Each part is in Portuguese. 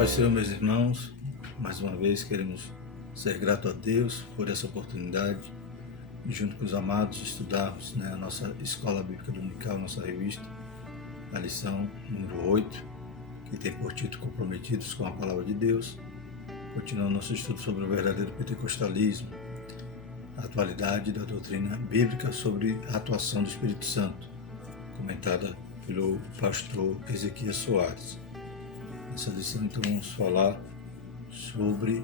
paz do Senhor, meus irmãos. Mais uma vez queremos ser gratos a Deus por essa oportunidade de, junto com os amados, estudarmos a nossa Escola Bíblica Dominical, nossa revista, a lição número 8, que tem por título Comprometidos com a Palavra de Deus. Continuando nosso estudo sobre o verdadeiro pentecostalismo, a atualidade da doutrina bíblica sobre a atuação do Espírito Santo, comentada pelo pastor Ezequias Soares. Nessa lição, então, vamos falar sobre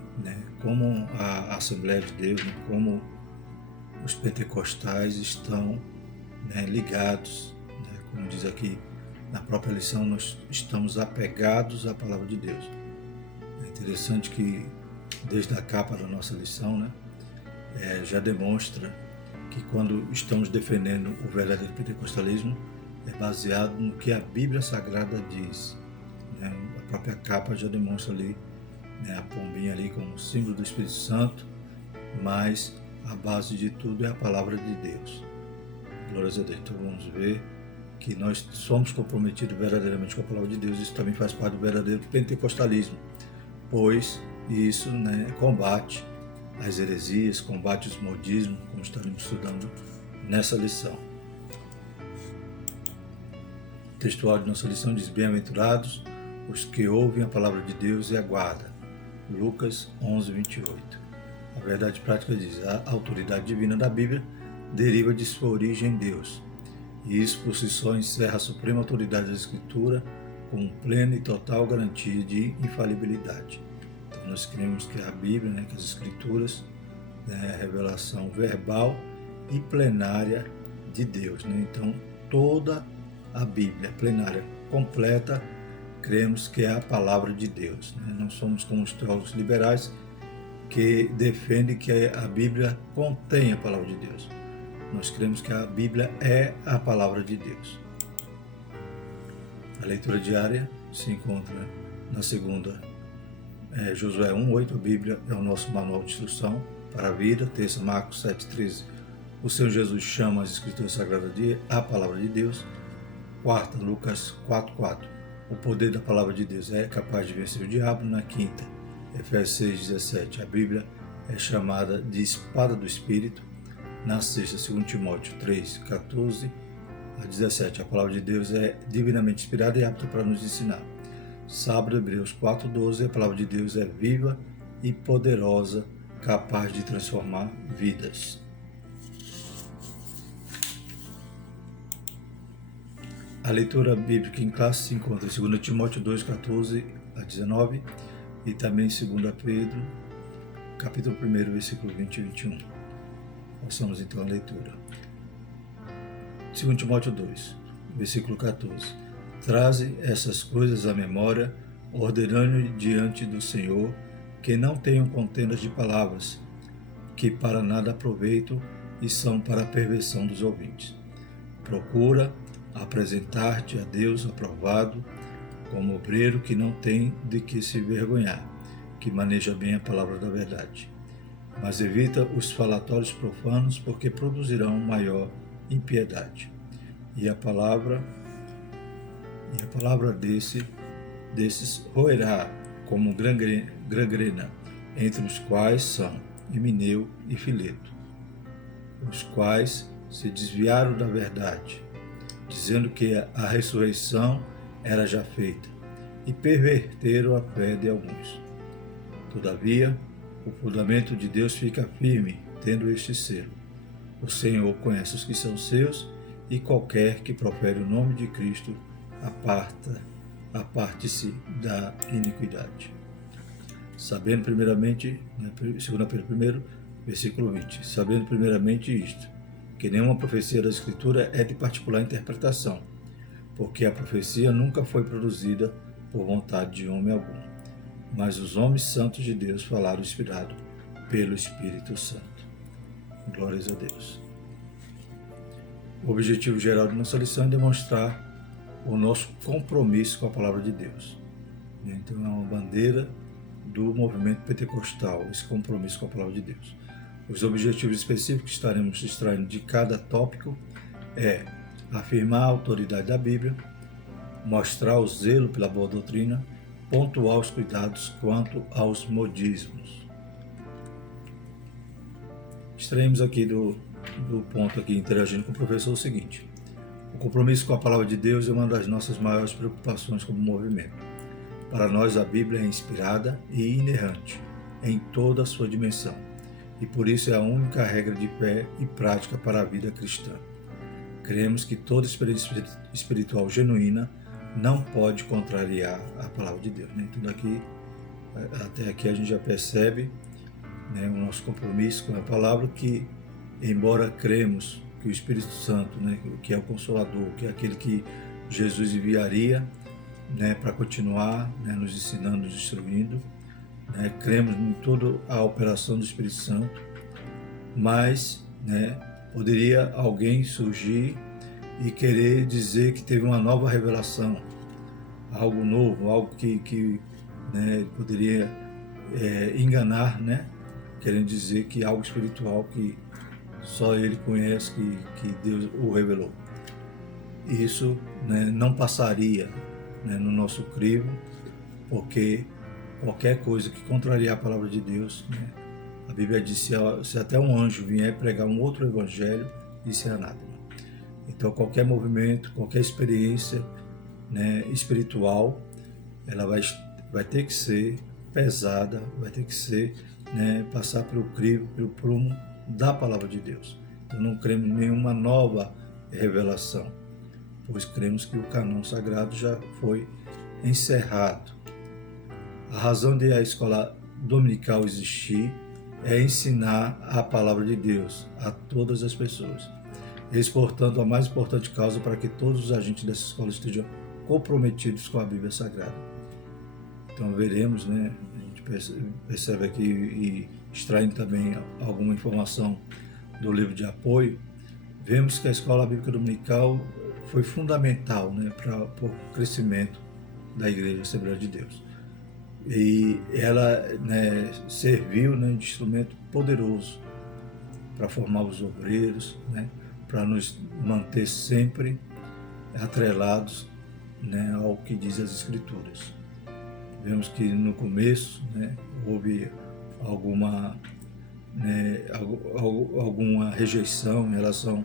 como a Assembleia de Deus, como os pentecostais estão ligados, como diz aqui na própria lição, nós estamos apegados à Palavra de Deus. É interessante que, desde a capa da nossa lição, já demonstra que quando estamos defendendo o verdadeiro pentecostalismo, é baseado no que a Bíblia Sagrada diz. A própria capa já demonstra ali a pombinha ali como símbolo do Espírito Santo, mas a base de tudo é a Palavra de Deus. Glórias a Deus. Então vamos ver que nós somos comprometidos verdadeiramente com a Palavra de Deus. Isso também faz parte do verdadeiro pentecostalismo, pois isso combate as heresias, combate os modismos, como estaremos estudando nessa lição. O textual de nossa lição diz: bem-aventurados os que ouvem a palavra de Deus e aguardam. Lucas 11, 28. A verdade prática diz: a autoridade divina da Bíblia deriva de sua origem em Deus. E isso por si só encerra a suprema autoridade da Escritura com plena e total garantia de infalibilidade. Então nós cremos que a Bíblia, que as Escrituras, é a revelação verbal e plenária de Deus. Então toda a Bíblia plenária completa, cremos que é a palavra de Deus. Não somos como os teólogos liberais que defendem que a Bíblia contém a palavra de Deus. Nós cremos que a Bíblia é a palavra de Deus. A leitura diária se encontra na segunda, Josué 1:8. A Bíblia é o nosso manual de instrução para a vida. Terça, Marcos 7:13. O Senhor Jesus chama as Escrituras Sagradas de a palavra de Deus. Quarta, Lucas 4:4. O poder da palavra de Deus é capaz de vencer o diabo. Na quinta, Efésios 6:17. A Bíblia é chamada de espada do Espírito. Na sexta, 2 Timóteo 3:14 a 17. A palavra de Deus é divinamente inspirada e apta para nos ensinar. Sábado, Hebreus 4:12. A palavra de Deus é viva e poderosa, capaz de transformar vidas. A leitura bíblica em classe se encontra em 2 Timóteo 2:14 a 19 e também em 2 Pedro, capítulo 1, versículo 20 e 21. Façamos então a leitura. 2 Timóteo 2, versículo 14. Traze essas coisas à memória, ordenando diante do Senhor que não tenham contendas de palavras, que para nada aproveitam e são para a perversão dos ouvintes. Procura apresentar-te a Deus aprovado, como obreiro que não tem de que se vergonhar, que maneja bem a palavra da verdade. Mas evita os falatórios profanos, porque produzirão maior impiedade. E a palavra desses roerá como gangrena, entre os quais são Himeneu e Fileto, os quais se desviaram da verdade, dizendo que a ressurreição era já feita, e perverteram a fé de alguns. Todavia, o fundamento de Deus fica firme, tendo este selo: o Senhor conhece os que são seus, e qualquer que profere o nome de Cristo aparte-se da iniquidade. Sabendo primeiramente, 2 Pedro 1, versículo 20, sabendo primeiramente isto, que nenhuma profecia da Escritura é de particular interpretação, porque a profecia nunca foi produzida por vontade de homem algum, mas os homens santos de Deus falaram inspirado pelo Espírito Santo. Glórias a Deus. O objetivo geral de nossa lição é demonstrar o nosso compromisso com a palavra de Deus. Então é uma bandeira do movimento pentecostal, esse compromisso com a palavra de Deus. Os objetivos específicos que estaremos extraindo de cada tópico é afirmar a autoridade da Bíblia, mostrar o zelo pela boa doutrina, pontuar os cuidados quanto aos modismos. Extraímos aqui do ponto aqui, interagindo com o professor, o seguinte: o compromisso com a palavra de Deus é uma das nossas maiores preocupações como movimento. Para nós, a Bíblia é inspirada e inerrante em toda a sua dimensão, e por isso é a única regra de fé e prática para a vida cristã. Cremos que toda experiência espiritual genuína não pode contrariar a palavra de Deus. Tudo aqui, até aqui a gente já percebe, o nosso compromisso com a palavra, que embora cremos que o Espírito Santo, que é o Consolador, que é aquele que Jesus enviaria para continuar nos ensinando, nos instruindo, cremos em toda a operação do Espírito Santo, mas poderia alguém surgir e querer dizer que teve uma nova revelação, algo novo, algo que poderia enganar, querendo dizer que algo espiritual que só ele conhece, que Deus o revelou. Isso não passaria no nosso crivo, porque qualquer coisa que contrariar a palavra de Deus, a Bíblia diz, se até um anjo vier pregar um outro evangelho, isso é anátema. Então qualquer movimento, qualquer experiência espiritual, ela vai ter que ser pesada, vai ter que ser, passar pelo crivo, pelo prumo da palavra de Deus. Então não cremos em nenhuma nova revelação, pois cremos que o cânon sagrado já foi encerrado. A razão de a escola dominical existir é ensinar a palavra de Deus a todas as pessoas. Eis, portanto, a mais importante causa para que todos os agentes dessa escola estejam comprometidos com a Bíblia Sagrada. Então veremos, a gente percebe aqui, e extraindo também alguma informação do livro de apoio, vemos que a escola bíblica dominical foi fundamental para o crescimento da Igreja Assembleia de Deus. E ela serviu de instrumento poderoso para formar os obreiros, para nos manter sempre atrelados ao que diz as Escrituras. Vemos que no começo houve alguma rejeição em relação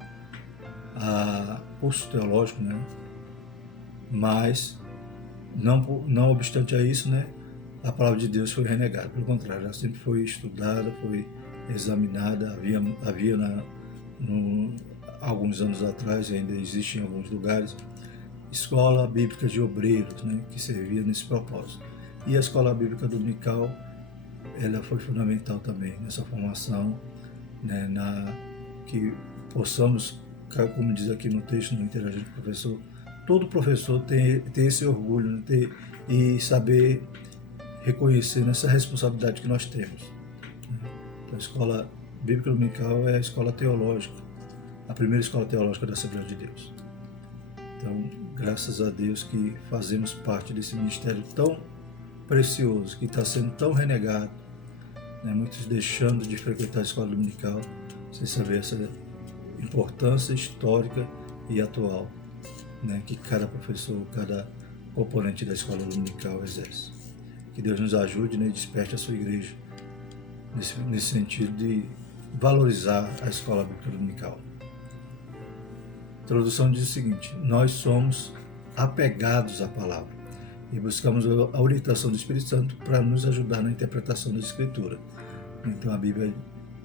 a curso teológico, mas não obstante a isso, a palavra de Deus foi renegada. Pelo contrário, ela sempre foi estudada, foi examinada. Havia alguns anos atrás, ainda existe em alguns lugares, escola bíblica de obreiros, que servia nesse propósito. E a escola bíblica dominical, ela foi fundamental também nessa formação, que possamos, como diz aqui no texto, no Interagindo com o Professor, todo professor tem esse orgulho, e saber reconhecer nessa responsabilidade que nós temos. Então, a escola bíblica dominical é a escola teológica, a primeira escola teológica da Assembleia de Deus. Então, graças a Deus que fazemos parte desse ministério tão precioso, que está sendo tão renegado, muitos deixando de frequentar a escola dominical, sem saber essa importância histórica e atual, que cada professor, cada componente da escola dominical exerce. Que Deus nos ajude e desperte a sua igreja nesse sentido de valorizar a escola bíblica dominical. A introdução diz o seguinte: nós somos apegados à palavra e buscamos a orientação do Espírito Santo para nos ajudar na interpretação da Escritura. Então a Bíblia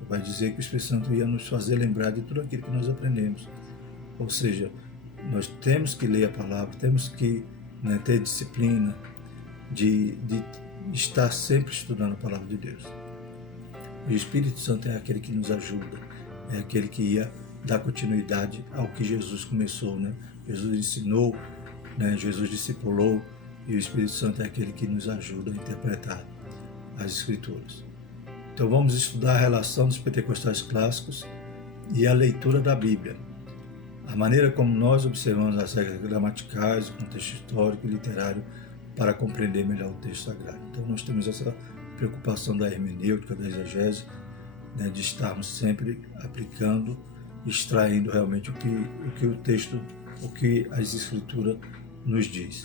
vai dizer que o Espírito Santo ia nos fazer lembrar de tudo aquilo que nós aprendemos. Ou seja, nós temos que ler a palavra, temos que ter disciplina de estar sempre estudando a palavra de Deus. O Espírito Santo é aquele que nos ajuda, é aquele que ia dar continuidade ao que Jesus começou. Jesus ensinou, Jesus discipulou, e o Espírito Santo é aquele que nos ajuda a interpretar as Escrituras. Então vamos estudar a relação dos pentecostais clássicos e a leitura da Bíblia. A maneira como nós observamos as regras gramaticais, o contexto histórico e literário para compreender melhor o texto sagrado. Então nós temos essa preocupação da hermenêutica, da exegese, de estarmos sempre aplicando, extraindo realmente o que o texto, o que as Escrituras nos diz.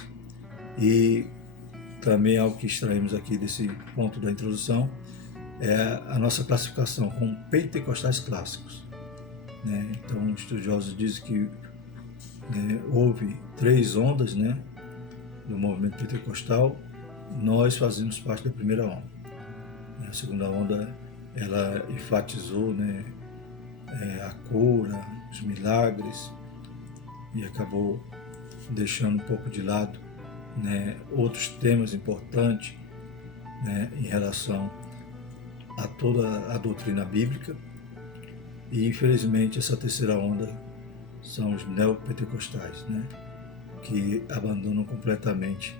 E também algo que extraímos aqui desse ponto da introdução é a nossa classificação como pentecostais clássicos, né? Então, estudiosos dizem que, né, houve 3 ondas, né, do movimento pentecostal. Nós fazemos parte da primeira onda. A segunda onda, ela enfatizou, né, a cura, os milagres, e acabou deixando um pouco de lado, né, outros temas importantes, né, em relação a toda a doutrina bíblica. E infelizmente essa terceira onda são os neopentecostais, né, que abandonam completamente,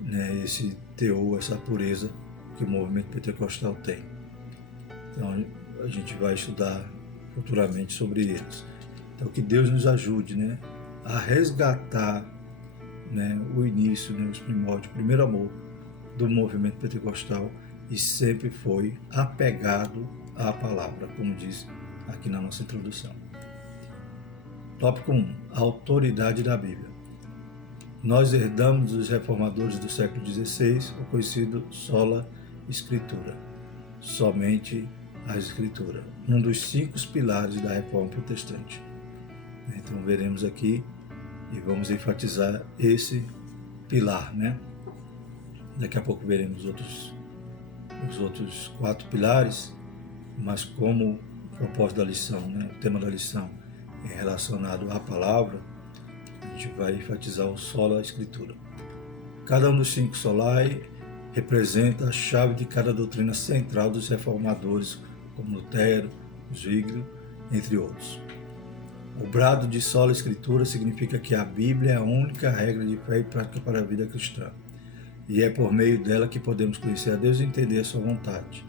né, esse teor, essa pureza que o movimento pentecostal tem. Então a gente vai estudar futuramente sobre eles. Então que Deus nos ajude, né, a resgatar, né, o início, né, os primórdios, o primeiro amor do movimento pentecostal, e sempre foi apegado à palavra, como diz aqui na nossa introdução. Tópico 1. A autoridade da Bíblia. Nós herdamos dos reformadores do século XVI o conhecido sola Escritura, somente a Escritura, um dos 5 pilares da reforma protestante. Então veremos aqui e vamos enfatizar esse pilar, né? Daqui a pouco veremos os outros 4 pilares, mas como o propósito da lição, né, o tema da lição é relacionado à palavra, a gente vai enfatizar o sola Escritura. Cada um dos 5 solai representa a chave de cada doutrina central dos reformadores, como Lutero, Zwinglio, entre outros. O brado de sola Escritura significa que a Bíblia é a única regra de fé e prática para a vida cristã, e é por meio dela que podemos conhecer a Deus e entender a sua vontade.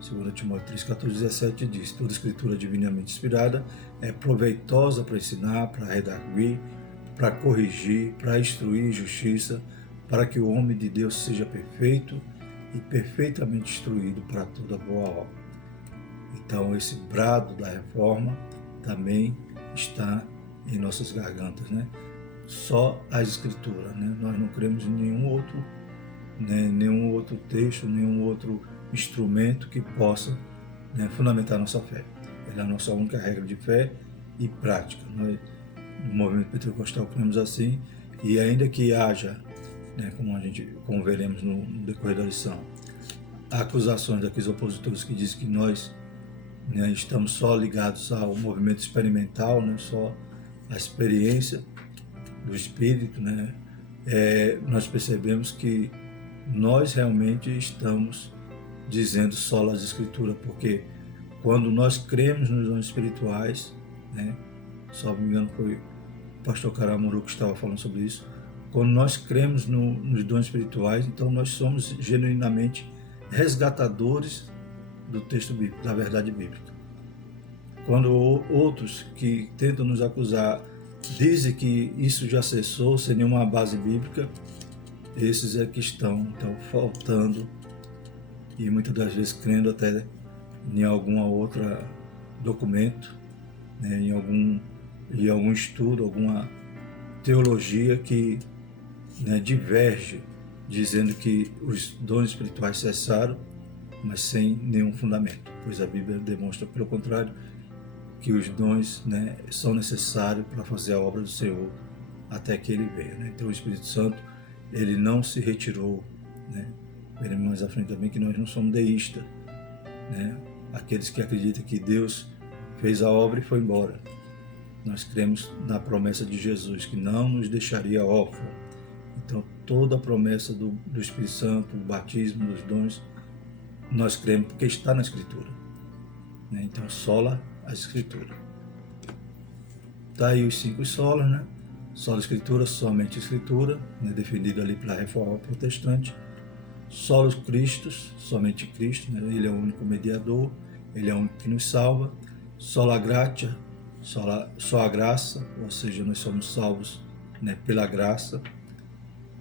2 Timóteo 3, 14, 17 diz: toda escritura divinamente inspirada é proveitosa para ensinar, para redarguir, para corrigir, para instruir em justiça, para que o homem de Deus seja perfeito e perfeitamente instruído para toda boa obra. Então esse brado da reforma também está em nossas gargantas, né? Só a Escritura, né? Nós não cremos em nenhum outro, né, nenhum outro texto, nenhum outro instrumento que possa, né, fundamentar a nossa fé. Ela é a nossa única regra de fé e prática. Nós, no movimento pentecostal, cremos assim, e ainda que haja, né, como veremos no decorrer da lição, acusações daqueles opositores que dizem que nós, né, estamos só ligados ao movimento experimental, né, só a experiência do Espírito, né, nós percebemos que nós realmente estamos dizendo sola as Escrituras, porque quando nós cremos nos dons espirituais, né, só me engano foi o pastor Caramuru que estava falando sobre isso, quando nós cremos nos dons espirituais, então nós somos genuinamente resgatadores do texto bíblico, da verdade bíblica. Quando outros que tentam nos acusar dizem que isso já cessou sem nenhuma base bíblica, esses é que estão então faltando e muitas das vezes crendo até em alguma outra documento, né, em algum estudo, alguma teologia que, né, diverge, dizendo que os dons espirituais cessaram, mas sem nenhum fundamento, pois a Bíblia demonstra, pelo contrário, que os dons, né, são necessários para fazer a obra do Senhor até que Ele venha, né? Então o Espírito Santo, Ele não se retirou, né? Veremos mais à frente também que nós não somos deístas, né? Aqueles que acreditam que Deus fez a obra e foi embora. Nós cremos na promessa de Jesus, que não nos deixaria órfãos. Então toda a promessa do Espírito Santo, do batismo, dos dons, nós cremos porque está na Escritura, né? Então sola a Escritura. Está aí os 5 solas, né? Sola Escritura, somente Escritura, né? Defendido ali pela Reforma Protestante. Solos Christus, somente Cristo, né? Ele é o único mediador, Ele é o único que nos salva. Sola Gratia, só a graça, ou seja, nós somos salvos, né, pela graça,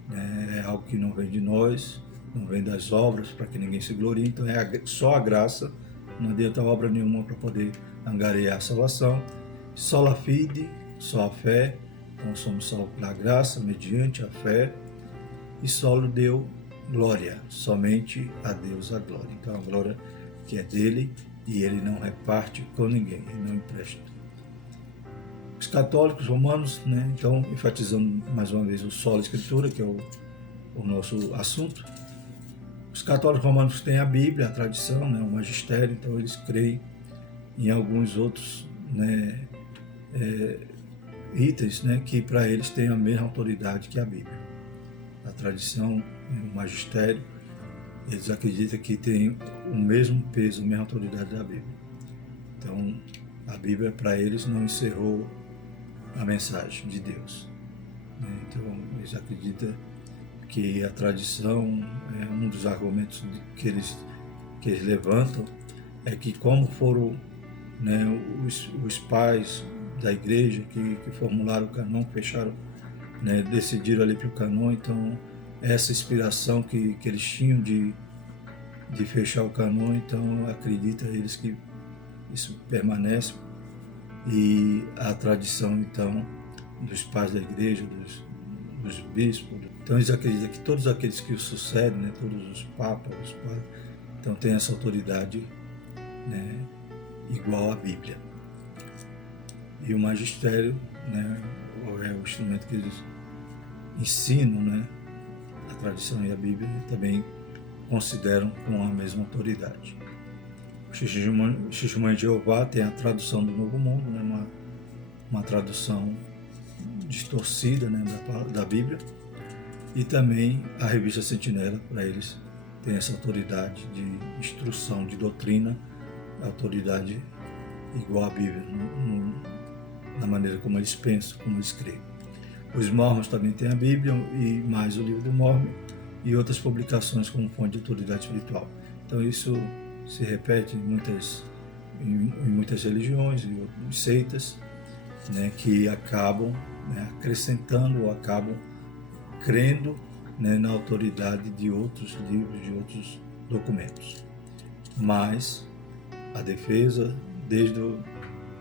né? É algo que não vem de nós, não vem das obras, para que ninguém se glorie. Então é só a graça, não adianta obra nenhuma para poder angariar a salvação. Sola Fide, só a fé, então somos salvos pela graça, mediante a fé. e só lhe deu glória, somente a Deus a glória. Então a glória que é dele e ele não reparte com ninguém, ele não empresta. Os católicos romanos, né, então, enfatizando mais uma vez o sola escritura, que é o nosso assunto, os católicos romanos têm a Bíblia, a tradição, né, o magistério, então eles creem em alguns outros, né, itens, né, que para eles têm a mesma autoridade que a Bíblia. A tradição, o magistério, eles acreditam que tem o mesmo peso, a mesma autoridade da Bíblia. Então, a Bíblia para eles não encerrou a mensagem de Deus. Então, eles acreditam que a tradição é um dos argumentos que eles levantam, é que como foram, né, os pais da igreja que formularam o canon, fecharam, né, decidiram ali para o canon, então essa inspiração que eles tinham de fechar o canon, então acredita eles que isso permanece, e a tradição então dos pais da igreja, dos bispos, então eles acreditam que todos aqueles que o sucedem, né, todos os papas, os padres, então tem essa autoridade, né, igual à Bíblia. E o magistério, né, é o instrumento que eles ensinam, né, a tradição e a Bíblia, e também consideram com a mesma autoridade. O Testemunho de Jeová tem a tradução do Novo Mundo, né, uma tradução distorcida, né, da Bíblia, e também a Revista Sentinela, para eles, tem essa autoridade de instrução, de doutrina, autoridade igual à Bíblia, na maneira como eles pensam, como eles creem. Os Mormons também têm a Bíblia e mais o livro do Mórmon e outras publicações como fonte de autoridade espiritual. Então isso se repete em muitas religiões e seitas, né, que acabam, né, acrescentando ou acabam crendo, né, na autoridade de outros livros, de outros documentos. Mas a defesa, desde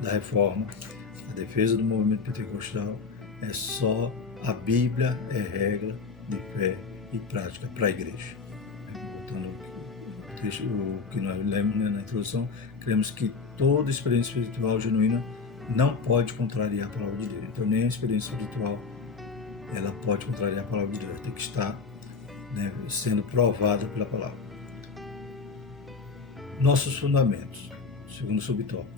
da Reforma, a defesa do movimento pentecostal é só a Bíblia é regra de fé e prática para a igreja. Voltando ao texto, o que nós lemos, né, na introdução, cremos que toda experiência espiritual genuína não pode contrariar a palavra de Deus. Então nem a experiência espiritual ela pode contrariar a palavra de Deus, ela tem que estar, né, sendo provada pela palavra. Nossos fundamentos, segundo subtópico.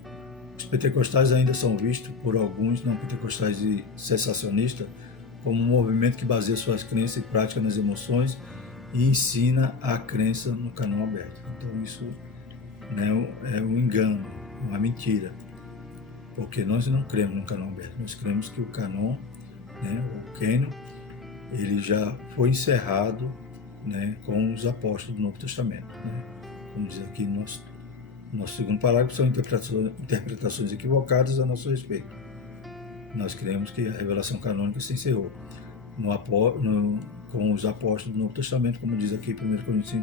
Os pentecostais ainda são vistos por alguns não pentecostais e sensacionistas como um movimento que baseia suas crenças e práticas nas emoções e ensina a crença no canon aberto. Então isso, né, é um engano, uma mentira, porque nós não cremos no canon aberto, nós cremos que o canon, né, o cânon, ele já foi encerrado, né, com os apóstolos do Novo Testamento, né? Como diz aqui no nosso segundo parágrafo, são interpretações equivocadas a nosso respeito. Nós cremos que a revelação canônica se encerrou com os apóstolos do Novo Testamento, como diz aqui em 1 Coríntios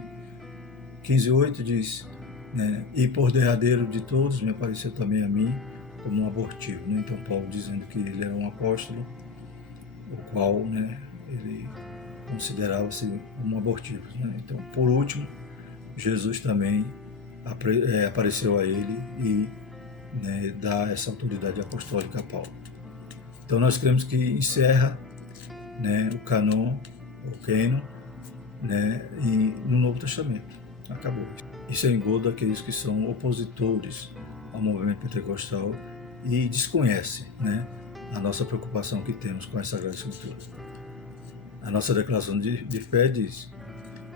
15:8, diz, né, e por derradeiro de todos me apareceu também a mim como um abortivo. Né? Então Paulo dizendo que ele era um apóstolo, o qual, né, ele considerava-se um abortivo. Né? Então, por último, Jesus também apareceu a ele e, né, dá essa autoridade apostólica a Paulo. Então nós cremos que encerra, né, o canon, o cânon, né, no Novo Testamento. Acabou. Isso é engodo daqueles que são opositores ao movimento pentecostal e desconhecem, né, a nossa preocupação que temos com as Sagradas Escrituras. A nossa declaração de fé diz: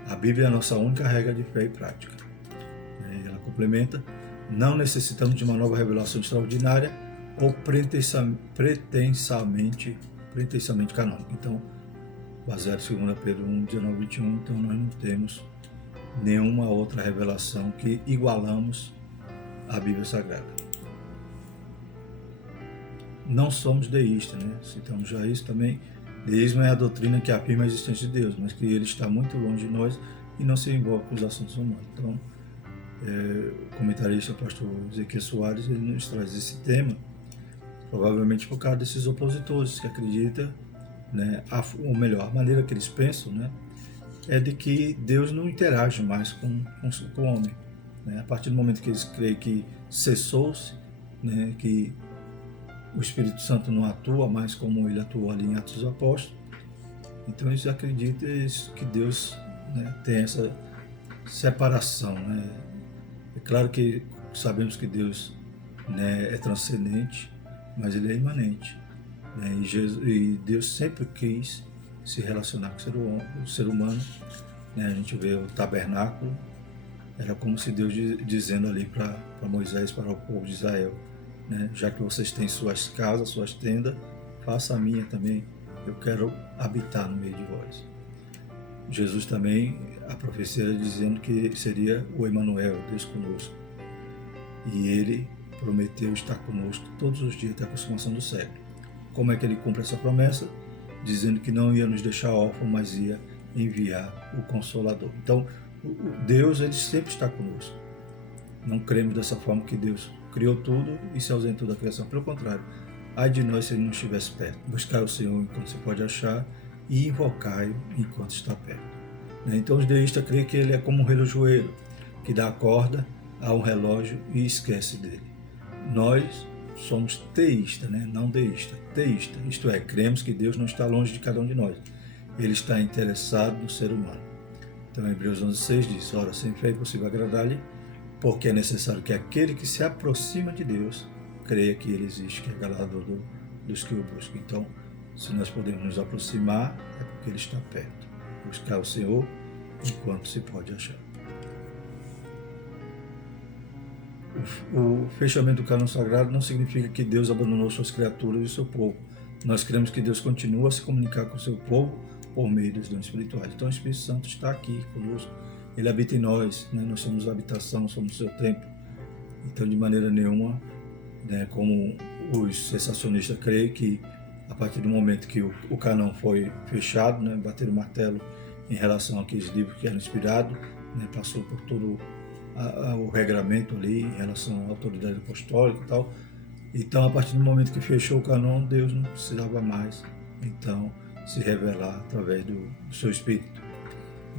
a Bíblia é a nossa única regra de fé e prática. Ela complementa: não necessitamos de uma nova revelação extraordinária ou pretensamente canônica. Então, baseado em 2 Pedro 1:19-21, então nós não temos nenhuma outra revelação que igualamos à Bíblia Sagrada. Não somos deístas, né? Citamos já isso também. Deísmo é a doutrina que afirma a existência de Deus, mas que ele está muito longe de nós e não se envolve com os assuntos humanos. Então, o comentarista, o pastor Ezequiel Soares, ele nos traz esse tema, provavelmente por causa desses opositores que acreditam, né, ou melhor, a maneira que eles pensam, né, é de que Deus não interage mais com o homem. Né? A partir do momento que eles creem que cessou-se, né, que o Espírito Santo não atua mais como ele atuou ali em Atos dos Apóstolos, então eles acreditam que Deus, né, tem essa separação. Né? É claro que sabemos que Deus, né, é transcendente, mas ele é imanente. Né? E Deus sempre quis se relacionar com o ser humano. Né? A gente vê o tabernáculo, era como se Deus dizendo ali para Moisés, para o povo de Israel, né? Já que vocês têm suas casas, suas tendas, faça a minha também, eu quero habitar no meio de vós. Jesus também, a profecia era dizendo que seria o Emanuel, Deus conosco. E ele prometeu estar conosco todos os dias até a consumação do século. Como é que ele cumpre essa promessa? Dizendo que não ia nos deixar órfãos, mas ia enviar o Consolador. Então, Deus, ele sempre está conosco. Não cremos dessa forma que Deus criou tudo e se ausentou da criação. Pelo contrário, ai de nós se ele não estivesse perto. Buscar o Senhor enquanto se pode achar e invocai-o enquanto está perto. Então os deístas creem que ele é como um relojoeiro, que dá a corda a um relógio e esquece dele. Nós somos teístas, né? Não deístas, teístas. Isto é, cremos que Deus não está longe de cada um de nós. Ele está interessado no ser humano. Então Hebreus 11:6 diz, ora, sem fé é impossível agradar-lhe, porque é necessário que aquele que se aproxima de Deus creia que ele existe, que é galardoador dos que o buscam. Então, se nós podemos nos aproximar, é porque ele está perto. Buscar o Senhor enquanto se pode achar. O fechamento do cânon sagrado não significa que Deus abandonou suas criaturas e seu povo. Nós cremos que Deus continua a se comunicar com o seu povo por meio dos dons espirituais. Então o Espírito Santo está aqui conosco. Ele habita em nós, né? Nós somos a habitação, somos o seu templo. Então, de maneira nenhuma, né, como os sensacionistas creem que a partir do momento que o cânon foi fechado, né, bateram o martelo em relação àqueles livros que eram inspirados, né, passou por todo o regramento ali em relação à autoridade apostólica e tal. Então, a partir do momento que fechou o cânon, Deus não precisava mais, então, se revelar através do seu Espírito.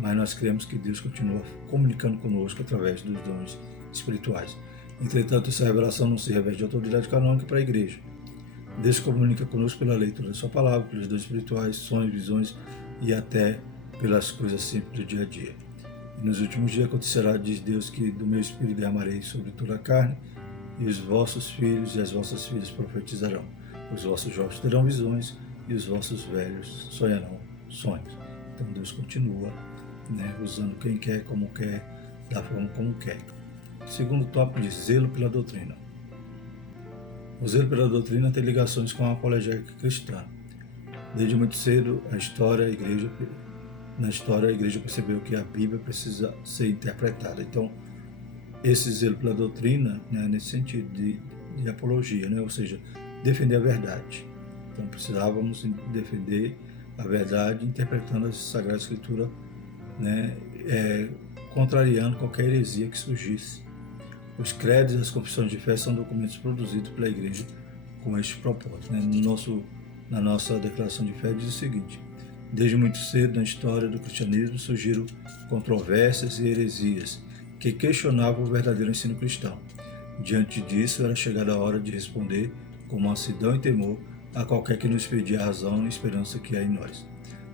Mas nós cremos que Deus continua comunicando conosco através dos dons espirituais. Entretanto, essa revelação não se reveste de autoridade canônica para a igreja. Deus comunica conosco pela leitura da sua palavra, pelos dons espirituais, sonhos, visões e até pelas coisas simples do dia a dia. E nos últimos dias acontecerá, diz Deus, que do meu espírito derramarei sobre toda a carne, e os vossos filhos e as vossas filhas profetizarão. Os vossos jovens terão visões e os vossos velhos sonharão sonhos. Então Deus continua, né, usando quem quer, como quer, da forma como quer. Segundo tópico diz zelo pela doutrina. O zelo pela doutrina tem ligações com a apologética cristã. Desde muito cedo, na história, a igreja percebeu que a Bíblia precisa ser interpretada. Então, esse zelo pela doutrina, né, nesse sentido de apologia, né, ou seja, defender a verdade. Então, precisávamos defender a verdade interpretando a Sagrada Escritura, né, contrariando qualquer heresia que surgisse. Os credos e as confissões de fé são documentos produzidos pela igreja com este propósito. Né? Na nossa declaração de fé diz o seguinte: desde muito cedo na história do cristianismo surgiram controvérsias e heresias que questionavam o verdadeiro ensino cristão. Diante disso, era chegada a hora de responder com mansidão e temor a qualquer que nos pedia a razão e esperança que há em nós.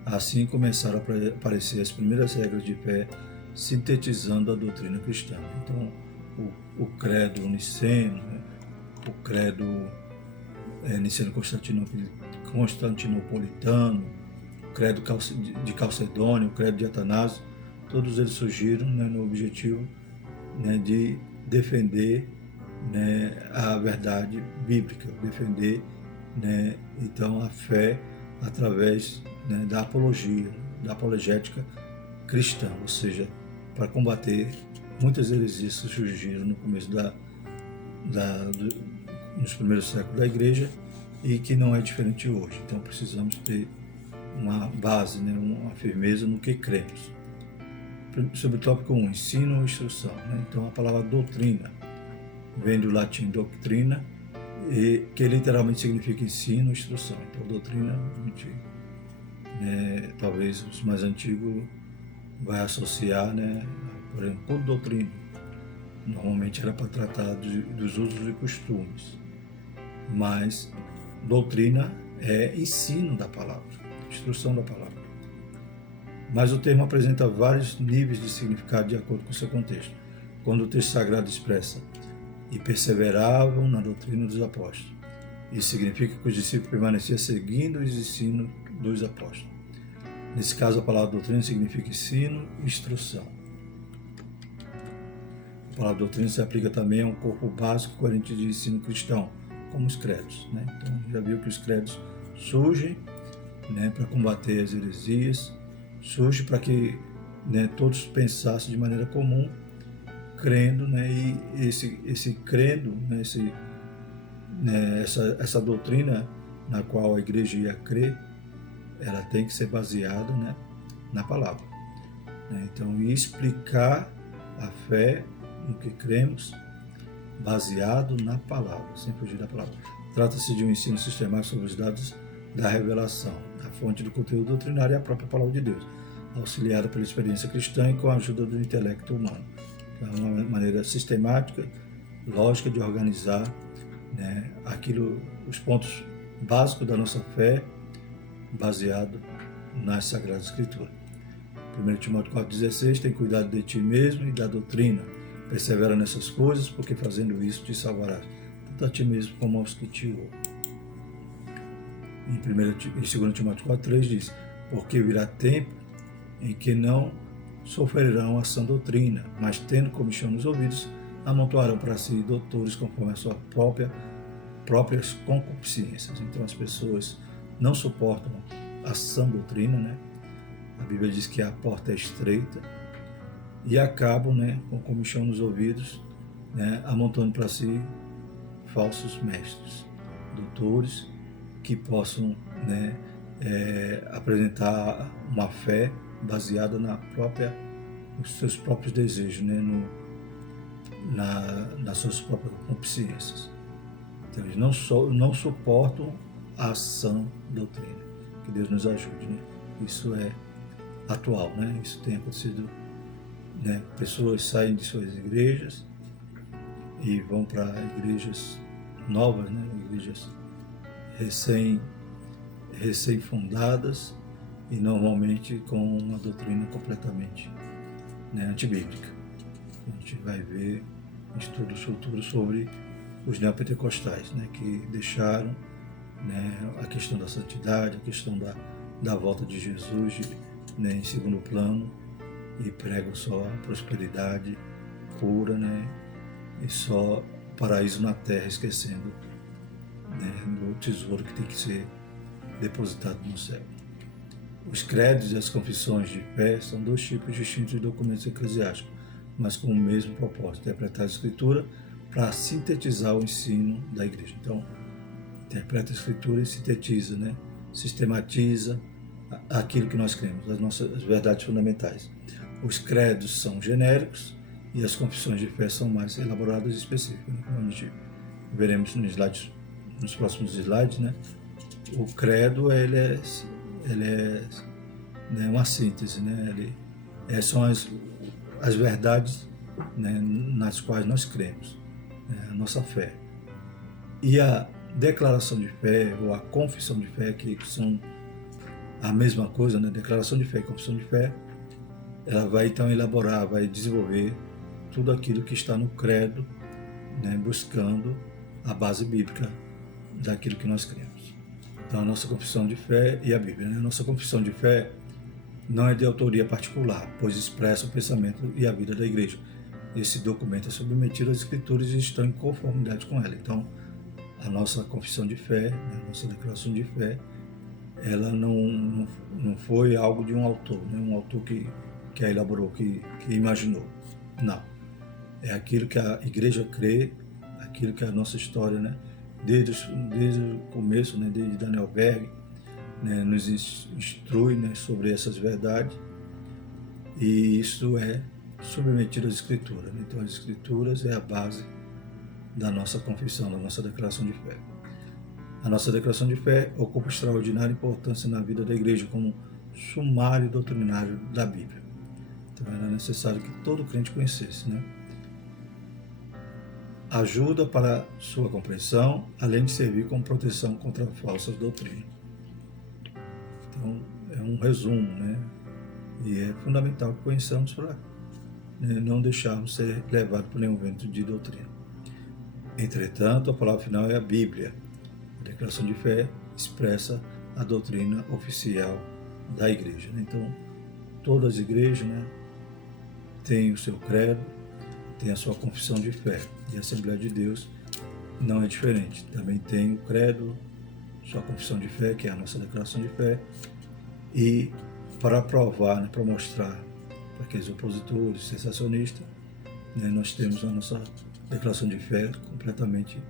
Assim começaram a aparecer as primeiras regras de fé, sintetizando a doutrina cristã. Então, o credo niceno, né? O credo niceno-constantinopolitano, o credo de Calcedônio, o credo de Atanásio, todos eles surgiram, né, no objetivo, né, de defender, né, a verdade bíblica, defender, né, então a fé através, né, da apologia, da apologética cristã, ou seja, para combater muitas heresias que surgiram no começo nos primeiros séculos da igreja e que não é diferente hoje. Então precisamos ter uma base, né, uma firmeza no que cremos. Sobre o tópico 1, ensino ou instrução. Né? Então a palavra doutrina vem do latim doctrina, que literalmente significa ensino ou instrução. Então doutrina, talvez os mais antigos vai associar, né, por exemplo, culto doutrina. Normalmente era para tratar dos usos e costumes, mas doutrina é ensino da palavra, instrução da palavra. Mas o termo apresenta vários níveis de significado de acordo com o seu contexto. Quando o texto sagrado expressa e perseveravam na doutrina dos apóstolos, isso significa que os discípulos permaneciam seguindo os ensinos dos apóstolos. Nesse caso, a palavra doutrina significa ensino e instrução. A palavra doutrina se aplica também a um corpo básico coerente de ensino cristão, como os credos, né? Então, já viu que os credos surgem, né, para combater as heresias, surge para que, né, todos pensassem de maneira comum, crendo, né, e esse crendo, né, essa doutrina na qual a igreja ia crer, ela tem que ser baseada, né, na palavra. Né? Então, explicar a fé no que cremos, baseado na palavra, sem fugir da palavra. Trata-se de um ensino sistemático sobre os dados da revelação. A fonte do conteúdo doutrinário é a própria palavra de Deus, auxiliada pela experiência cristã e com a ajuda do intelecto humano. É uma maneira sistemática, lógica de organizar, né, os pontos básicos da nossa fé, baseado nas Sagradas Escrituras. 1 Timóteo 4,16, tem cuidado de ti mesmo e da doutrina. Persevera nessas coisas, porque fazendo isso te salvarás, tanto a ti mesmo como aos que te ouvem. Em 2 Timóteo 4,3 diz, porque virá tempo em que não sofrerão a sã doutrina, mas tendo comichão nos ouvidos, amontoarão para si doutores conforme a sua próprias concupiscências. Então as pessoas não suportam a sã doutrina, né? A Bíblia diz que a porta é estreita e acabam, né, com comichão nos ouvidos, né, amontando para si falsos mestres, doutores que possam, né, apresentar uma fé baseada nos seus próprios desejos, né, nas suas próprias concupiscências. Então eles não suportam a sã doutrina. Que Deus nos ajude, né? Isso é atual, né? Isso tem acontecido, né? Pessoas saem de suas igrejas e vão para igrejas novas, né? Igrejas recém-fundadas e normalmente com uma doutrina completamente, né, antibíblica. A gente vai ver estudos futuros sobre os neopentecostais, né, que deixaram, né, a questão da santidade, a questão da volta de Jesus, né, em segundo plano, e pregam só a prosperidade, cura, né, e só paraíso na terra, esquecendo, né, do tesouro que tem que ser depositado no céu. Os credos e as confissões de fé são dois tipos distintos de documentos eclesiásticos, mas com o mesmo propósito, interpretar a Escritura para sintetizar o ensino da igreja. Então, interpreta a Escritura e sintetiza, né? Sistematiza aquilo que nós cremos, as nossas verdades fundamentais. Os credos são genéricos e as confissões de fé são mais elaboradas e específicas, né? Como a gente veremos nos próximos slides, né? O credo ele é, né, uma síntese, né? São as verdades, né, nas quais nós cremos, né, a nossa fé. E a declaração de fé ou a confissão de fé, que são a mesma coisa, né? Declaração de fé e confissão de fé, ela vai então elaborar, vai desenvolver tudo aquilo que está no credo, né, buscando a base bíblica daquilo que nós cremos. Então, a nossa confissão de fé e a Bíblia, né? A nossa confissão de fé não é de autoria particular, pois expressa o pensamento e a vida da igreja. Esse documento é submetido às Escrituras e está em conformidade com ela. Então, a nossa confissão de fé, né, a nossa declaração de fé, ela não foi algo de um autor, né, um autor que a elaborou, que imaginou. Não. É aquilo que a igreja crê, aquilo que é a nossa história, né, desde o começo, né, desde Daniel Berg, né, nos instrui, né, sobre essas verdades, e isso é submetido às Escrituras. Né? Então, as Escrituras é a base da nossa confissão, da nossa declaração de fé. A nossa declaração de fé ocupa extraordinária importância na vida da igreja como sumário doutrinário da Bíblia. Então era necessário que todo crente conhecesse, né? Ajuda para sua compreensão, além de servir como proteção contra falsas doutrinas. Então é um resumo, né? E é fundamental que conheçamos para, né, não deixarmos ser levados por nenhum vento de doutrina. Entretanto, a palavra final é a Bíblia. A declaração de fé expressa a doutrina oficial da igreja, né? Então, todas as igrejas, né, têm o seu credo, têm a sua confissão de fé. E a Assembleia de Deus não é diferente. Também tem o credo, sua confissão de fé, que é a nossa declaração de fé. E para provar, né, para mostrar para aqueles opositores, sensacionistas, né, nós temos a nossa declaração de fé completamente,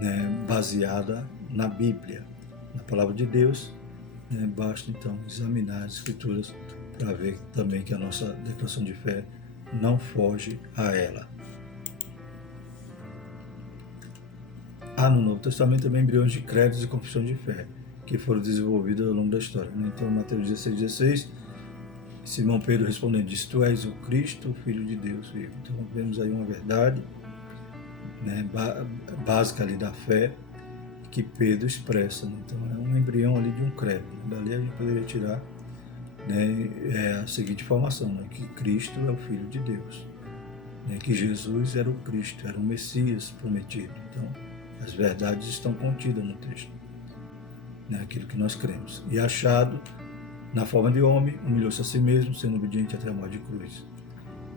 né, baseada na Bíblia, na palavra de Deus, né? Basta então examinar as Escrituras para ver também que a nossa declaração de fé não foge a ela. Há no Novo Testamento também embriões de credos e confissões de fé, que foram desenvolvidos ao longo da história, né? Então, Mateus 16, Simão Pedro respondendo, diz, tu és o Cristo, o Filho de Deus vivo. Então, vemos aí uma verdade, né, básica ali da fé, que Pedro expressa, né? Então, é um embrião ali de um credo. Dali a gente poderia tirar, né, a seguinte informação, né, que Cristo é o Filho de Deus, né, que Jesus era o Cristo, era o Messias prometido. Então, as verdades estão contidas no texto, né, aquilo que nós cremos. E achado na forma de homem, humilhou-se a si mesmo, sendo obediente até a morte de cruz.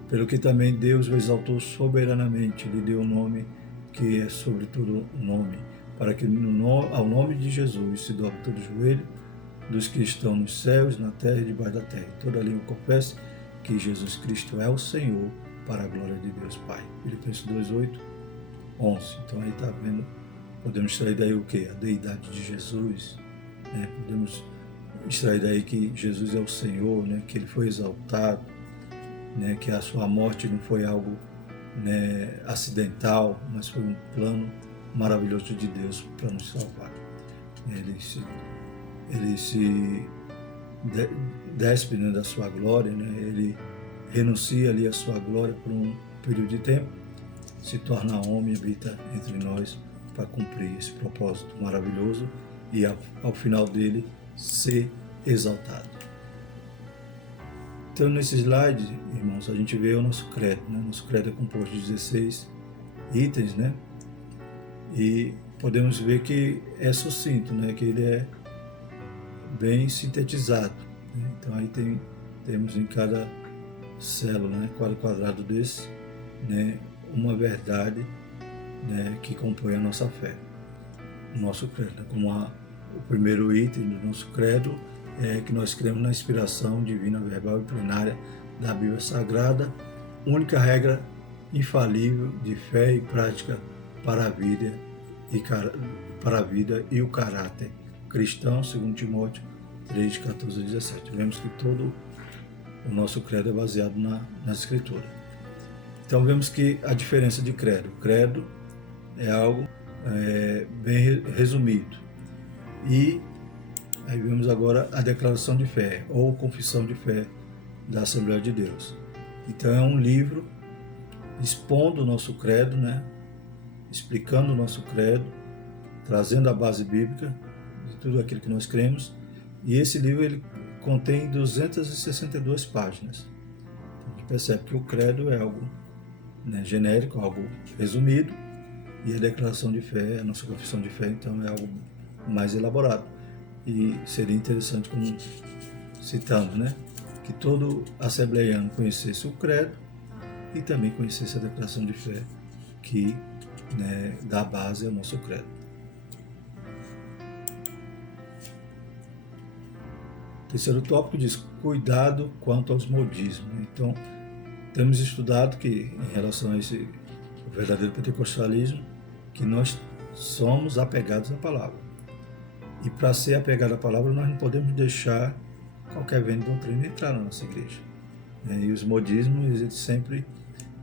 Pelo que também Deus o exaltou soberanamente, lhe deu o nome que é sobre todo o nome, para que ao nome de Jesus se dobre todo o joelho dos que estão nos céus, na terra e debaixo da terra. Toda língua confesse que Jesus Cristo é o Senhor, para a glória de Deus Pai. Filipenses 2:8, 11. Então aí está vendo, podemos extrair daí o quê? A deidade de Jesus, né? Podemos extrair daí que Jesus é o Senhor, né? Que ele foi exaltado, né? Que a sua morte não foi algo, né, acidental, mas foi um plano maravilhoso de Deus para nos salvar. Ele se despe, né, da sua glória, né? Ele renuncia ali a sua glória por um período de tempo, se torna homem e habita entre nós para cumprir esse propósito maravilhoso e ao final dele ser exaltado. Então, nesse slide, irmãos, a gente vê o nosso credo, né? Nosso credo é composto de 16 itens, né? E podemos ver que é sucinto, né? Que ele é bem sintetizado, né? Então aí temos em cada célula, né, cada quadrado desse, né, uma verdade, né, que compõe a nossa fé, o nosso credo. Como o primeiro item do nosso credo é que nós cremos na inspiração divina, verbal e plenária da Bíblia Sagrada, única regra infalível de fé e prática para a vida e o caráter cristão, segundo Timóteo 3, 14 a 17. Vemos que todo o nosso credo é baseado nas Escrituras. Então vemos que a diferença de credo. Credo é algo bem resumido. E aí vemos agora a declaração de fé, ou confissão de fé da Assembleia de Deus. Então é um livro expondo o nosso credo, né? Explicando o nosso credo, trazendo a base bíblica de tudo aquilo que nós cremos. E esse livro ele contém 262 páginas. Então, a gente percebe que o credo é algo, né, genérico, algo resumido, e a declaração de fé, a nossa confissão de fé, então é algo mais elaborado. E seria interessante, como citando, né, que todo assembleiano conhecesse o credo e também conhecesse a declaração de fé que, né, dá base ao nosso credo. O terceiro tópico diz cuidado quanto aos modismos. Então, temos estudado que, em relação a esse verdadeiro pentecostalismo, que nós somos apegados à palavra. E para ser apegado à palavra, nós não podemos deixar qualquer vento de doutrina entrar na nossa igreja. E os modismos, eles sempre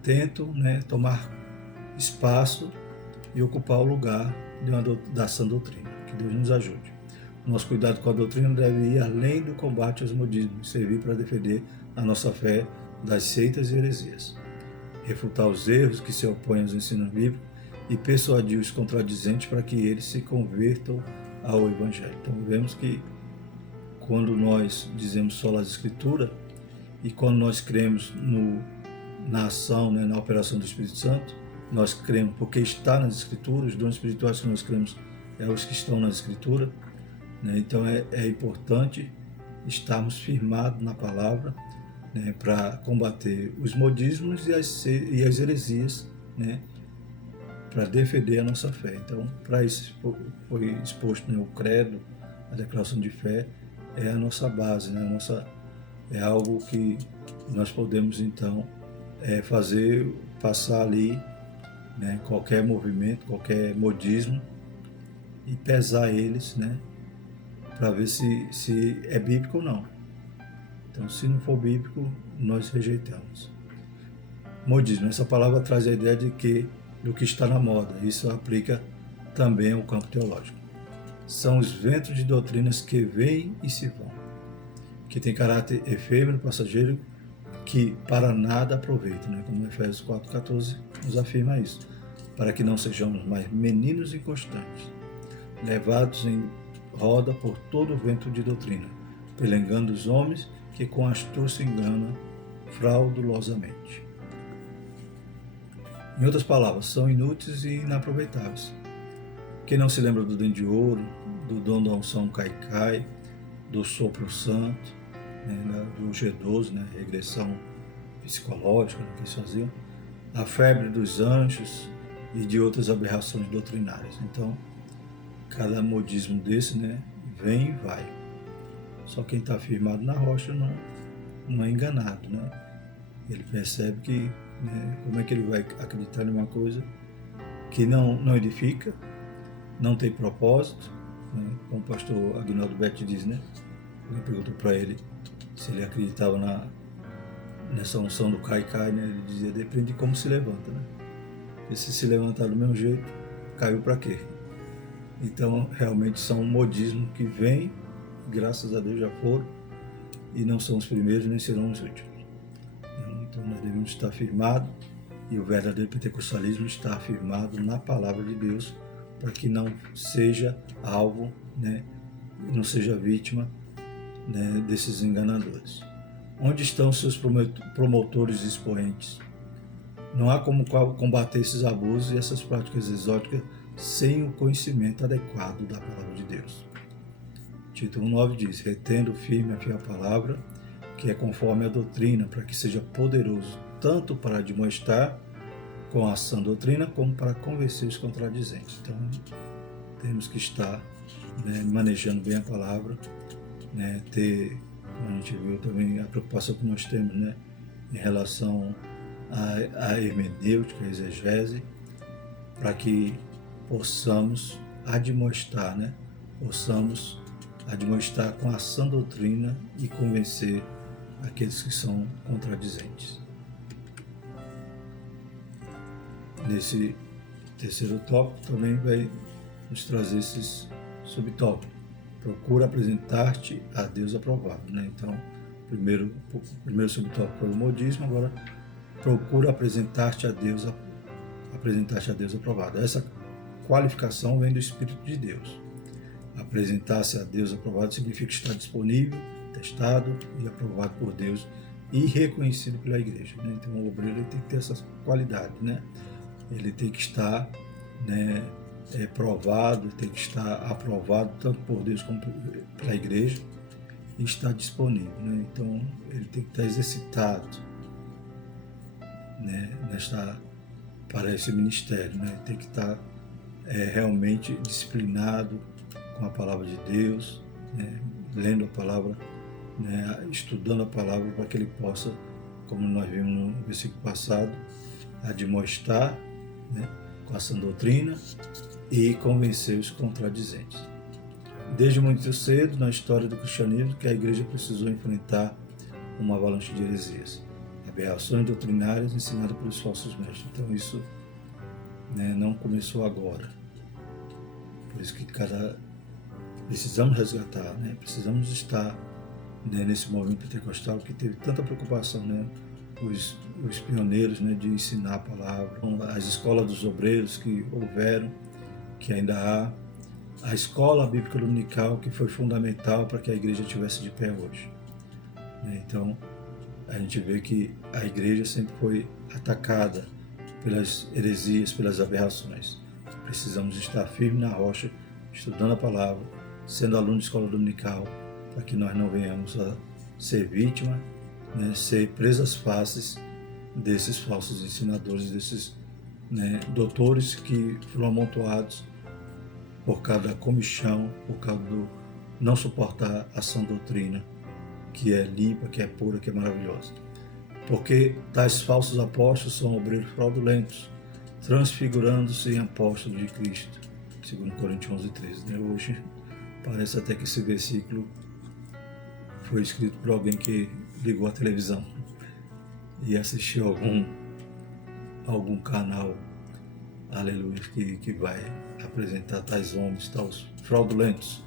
tentam, né, tomar espaço e ocupar o lugar da sã doutrina. Que Deus nos ajude. Nosso cuidado com a doutrina deve ir além do combate aos modismos, servir para defender a nossa fé das seitas e heresias, refutar os erros que se opõem aos ensinos bíblicos e persuadir os contradizentes para que eles se convertam ao Evangelho. Então vemos que quando nós dizemos sola Escritura e quando nós cremos na ação, né, na operação do Espírito Santo, nós cremos porque está nas Escrituras, os dons espirituais que nós cremos os que estão nas Escrituras, né? Então é importante estarmos firmados na palavra, né, para combater os modismos e as heresias, né, para defender a nossa fé. Então, para isso foi exposto, né, o credo, a declaração de fé é a nossa base, né, é algo que nós podemos então passar ali, né, qualquer movimento, qualquer modismo e pesar eles, né, para ver se é bíblico ou não. Então, se não for bíblico, nós rejeitamos. Modismo, essa palavra traz a ideia do que está na moda. Isso aplica também ao campo teológico. São os ventos de doutrinas que vêm e se vão, que tem caráter efêmero, passageiro, que para nada aproveitam, né? Como Efésios 4,14 nos afirma isso, para que não sejamos mais meninos inconstantes, levados em roda por todo o vento de doutrina, pelo engano dos homens que com astúcia enganam fraudulosamente. Em outras palavras, são inúteis e inaproveitáveis. Quem não se lembra do dente de ouro, do dom da unção caicai, do sopro santo, né, do G12, né, regressão psicológica, né, que eles faziam, a febre dos anjos e de outras aberrações doutrinárias. Então, cada modismo desse, né, vem e vai. Só quem está firmado na rocha não é enganado, né? Ele percebe que, né, como é que ele vai acreditar em uma coisa que não edifica, não tem propósito, né? Como o pastor Aguinaldo Betti diz, né? Alguém perguntou para ele se ele acreditava nessa unção do caicai, né? Ele dizia, depende de como se levanta, né? E se levantar do mesmo jeito, caiu para quê? Então, realmente são modismos que vêm, graças a Deus já foram, e não são os primeiros, nem serão os últimos. Então, nós devemos estar firmados, e o verdadeiro pentecostalismo está firmado na palavra de Deus, para que não seja alvo, né, não seja vítima, né, desses enganadores. Onde estão seus promotores e expoentes? Não há como combater esses abusos e essas práticas exóticas sem o conhecimento adequado da palavra de Deus. Tito 1,9 diz, retendo firme a fiel palavra, que é conforme a doutrina, para que seja poderoso tanto para admoestar com a ação doutrina, como para convencer os contradizentes. Então, temos que estar, né, manejando bem a palavra, né, ter, como a gente viu também, a preocupação que nós temos, né, em relação à hermenêutica, à exegese, para que possamos admoestar, né, possamos admoestar com a sã doutrina e convencer aqueles que são contradizentes. Nesse terceiro tópico também vai nos trazer esses subtópicos. Procura apresentar-te a Deus aprovado, né? Então, o primeiro subtópico foi o modismo, agora procura apresentar-te a Deus aprovado. Essa qualificação vem do Espírito de Deus. Apresentar-se a Deus aprovado significa estar disponível, testado e aprovado por Deus e reconhecido pela igreja, né? Então, o obreiro tem que ter essas qualidades, né? Ele tem que estar, né, provado, tem que estar aprovado tanto por Deus como pela igreja e estar disponível, né? Então, ele tem que estar exercitado, né, para esse ministério, né? Tem que estar realmente disciplinado com a palavra de Deus, né, lendo a palavra, né, estudando a palavra para que ele possa, como nós vimos no versículo passado, admoestar, né, com a sã doutrina e convencer os contradizentes. Desde muito cedo, na história do cristianismo, que a igreja precisou enfrentar uma avalanche de heresias, aberrações doutrinárias ensinadas pelos falsos mestres. Então isso, né, não começou agora. Por isso que precisamos resgatar, né, precisamos estar, né, nesse movimento pentecostal que teve tanta preocupação, né, os pioneiros, né, de ensinar a palavra, as escolas dos obreiros que houveram, que ainda há, a escola bíblica dominical, que foi fundamental para que a igreja estivesse de pé hoje. Então, a gente vê que a igreja sempre foi atacada pelas heresias, pelas aberrações. Precisamos estar firmes na rocha, estudando a palavra, sendo aluno de escola dominical, para que nós não venhamos a ser vítima, né, ser presas fáceis desses falsos ensinadores, desses, né, doutores que foram amontoados por causa da comichão, por causa do não suportar a sã doutrina, que é limpa, que é pura, que é maravilhosa. Porque tais falsos apóstolos são obreiros fraudulentos, transfigurando-se em apóstolos de Cristo, segundo Coríntios 11:13. Né? Hoje parece até que esse versículo foi escrito por alguém que ligou a televisão e assistiu algum canal, aleluia, que vai apresentar tais homens, tais fraudulentos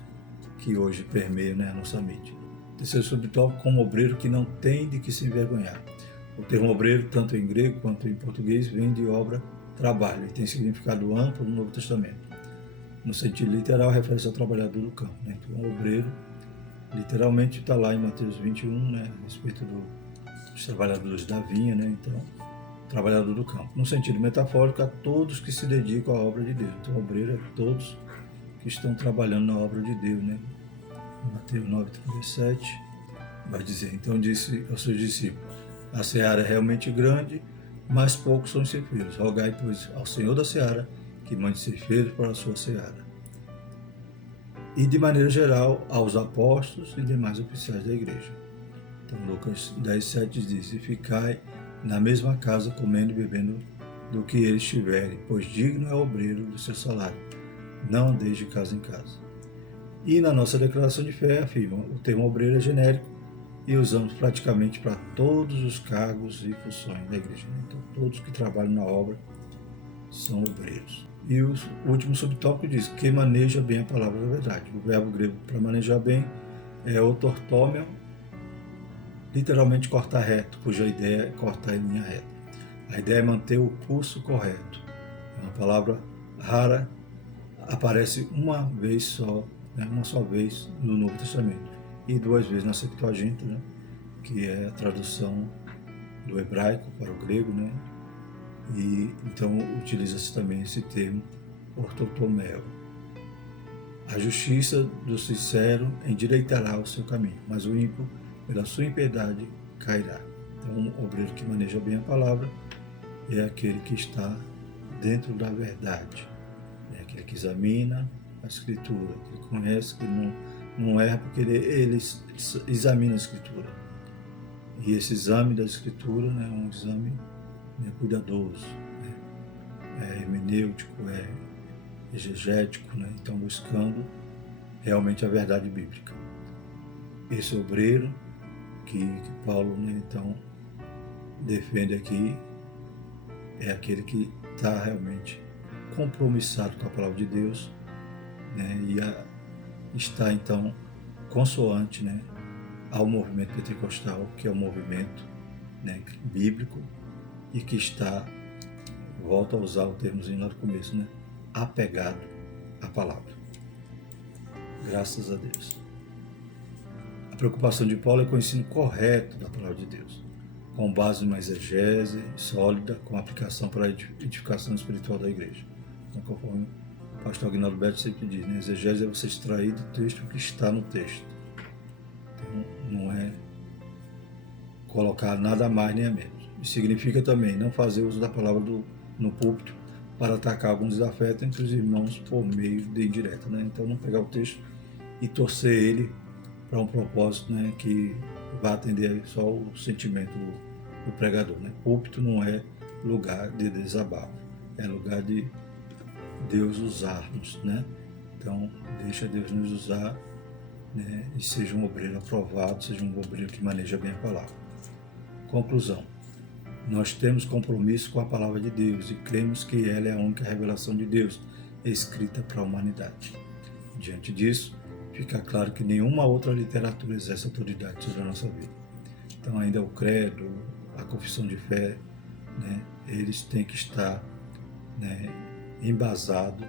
que hoje permeiam, né, a nossa mídia. Terceiro subtópico, como obreiro que não tem de que se envergonhar. O termo obreiro, tanto em grego quanto em português, vem de obra trabalho e tem significado amplo no Novo Testamento. No sentido literal, refere-se ao trabalhador do campo. Né? Então, obreiro, literalmente, está lá em Mateus 21, né, a respeito dos trabalhadores da vinha, né? Então, trabalhador do campo. No sentido metafórico, a todos que se dedicam à obra de Deus. Então, obreiro é todos que estão trabalhando na obra de Deus, né? Mateus 9:37 vai dizer: então disse aos seus discípulos: a seara é realmente grande, mas poucos são os ceifeiros. Rogai, pois, ao Senhor da seara que mande ceifeiros para a sua seara. E, de maneira geral, aos apóstolos e demais oficiais da igreja. Então, Lucas 10:7 diz: e ficai na mesma casa, comendo e bebendo do que eles tiverem, pois digno é o obreiro do seu salário. Não andeis de casa em casa. E na nossa declaração de fé afirma: o termo obreiro é genérico e usamos praticamente para todos os cargos e funções da igreja. Então, todos que trabalham na obra são obreiros. E o último subtópico diz: que maneja bem a palavra da verdade. O verbo grego para manejar bem é otortomel, literalmente cortar reto, cuja ideia é cortar em linha reta. A ideia é manter o curso correto. É uma palavra rara, aparece uma vez só, né, uma só vez no Novo Testamento e 2 vezes na Septuaginta, né, que é a tradução do hebraico para o grego, né, e então utiliza-se também esse termo ortotomel. A justiça do sincero endireitará o seu caminho, mas o ímpio, pela sua impiedade, cairá. Então, o obreiro que maneja bem a palavra é aquele que está dentro da verdade, é aquele que examina a Escritura, que conhece, que não erra, porque ele examina a Escritura. E esse exame da Escritura, né, é um exame, né, cuidadoso, né, é hermenêutico, é exegético, né, então buscando realmente a verdade bíblica. Esse obreiro que Paulo, né, então defende aqui é aquele que está realmente compromissado com a palavra de Deus, né, e está então consoante, né, ao movimento pentecostal, que é o movimento, né, bíblico e que está, volto a usar o termozinho lá do começo, né, apegado à palavra. Graças a Deus. A preocupação de Paulo é com o ensino correto da palavra de Deus, com base numa exegese sólida, com aplicação para a edificação espiritual da igreja. Então, conforme o pastor Aguinaldo Beto sempre diz, né, exegese é você extrair do texto o que está no texto. Então, não é colocar nada a mais nem a menos. E significa também não fazer uso da palavra no púlpito para atacar algum desafeto entre os irmãos por meio de indireta, né? Então, não pegar o texto e torcer ele para um propósito, né, que vai atender só o sentimento do pregador, né? Púlpito não é lugar de desabafo, é lugar de Deus usar-nos, né? Então, deixa Deus nos usar, né, e seja um obreiro aprovado, seja um obreiro que maneja bem a palavra. Conclusão: nós temos compromisso com a palavra de Deus e cremos que ela é a única revelação de Deus escrita para a humanidade. Diante disso, fica claro que nenhuma outra literatura exerce autoridade sobre a nossa vida. Então, ainda o credo, a confissão de fé, né, eles têm que estar, né, embasado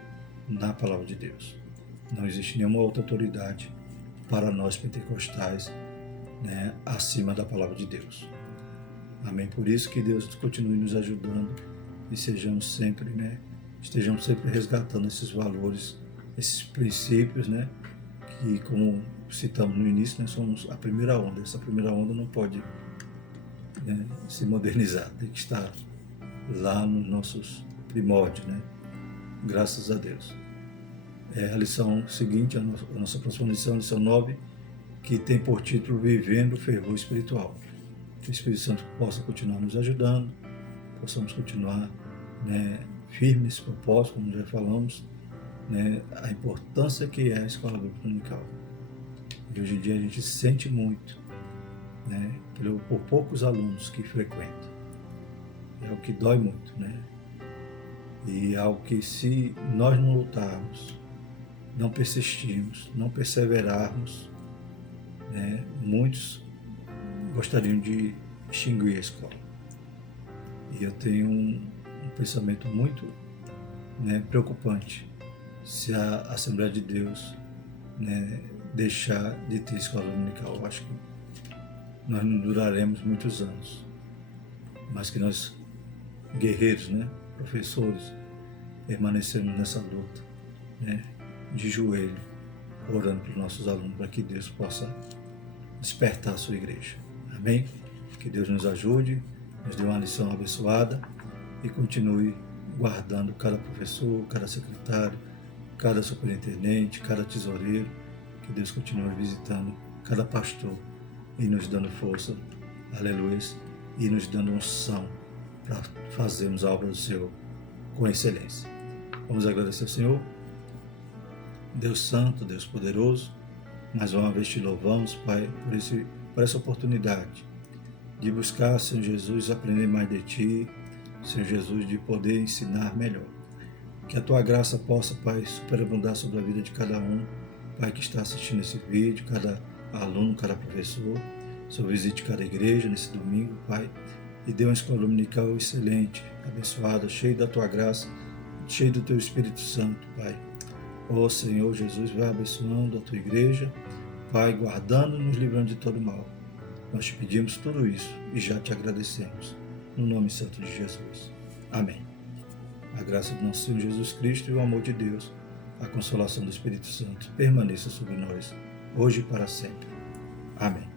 na palavra de Deus. Não existe nenhuma outra autoridade para nós pentecostais, né, acima da palavra de Deus. Amém? Por isso que Deus continue nos ajudando e estejamos sempre resgatando esses valores, esses princípios, né, que, como citamos no início, nós somos a primeira onda. Essa primeira onda não pode, né, se modernizar, tem que estar lá nos nossos primórdios, né? Graças a Deus. A lição seguinte, a nossa próxima lição, a lição 9, que tem por título Vivendo o Fervor Espiritual. Que o Espírito Santo possa continuar nos ajudando, possamos continuar, né, firmes nesse propósito, como já falamos, né, a importância que é a Escola Bíblica Dominical. E hoje em dia a gente sente muito, né, por poucos alunos que frequentam. É o que dói muito, né? E é algo que, se nós não lutarmos, não persistirmos, não perseverarmos, né, muitos gostariam de extinguir a escola. E eu tenho um pensamento muito, né, preocupante se a Assembleia de Deus, né, deixar de ter escola dominical. Eu acho que nós não duraremos muitos anos, mas que nós, guerreiros, né, professores, permanecermos nessa luta, né, de joelho, orando pelos nossos alunos, para que Deus possa despertar a sua igreja. Amém? Que Deus nos ajude, nos dê uma lição abençoada e continue guardando cada professor, cada secretário, cada superintendente, cada tesoureiro. Que Deus continue visitando cada pastor e nos dando força, aleluia, e nos dando unção para fazermos a obra do Senhor com excelência. Vamos agradecer ao Senhor. Deus Santo, Deus Poderoso, mais uma vez te louvamos, Pai, por essa oportunidade de buscar, Senhor Jesus, aprender mais de Ti, Senhor Jesus, de poder ensinar melhor. Que a Tua graça possa, Pai, superabundar sobre a vida de cada um, Pai, que está assistindo esse vídeo, cada aluno, cada professor. Senhor, visite cada igreja nesse domingo, Pai, e dê uma escola dominical excelente, abençoada, cheia da Tua graça, cheia do Teu Espírito Santo, Pai. Ó Senhor Jesus, vai abençoando a Tua igreja, Pai, guardando e nos livrando de todo mal. Nós te pedimos tudo isso e já te agradecemos. No nome santo de Jesus. Amém. A graça do nosso Senhor Jesus Cristo e o amor de Deus, a consolação do Espírito Santo, permaneça sobre nós, hoje e para sempre. Amém.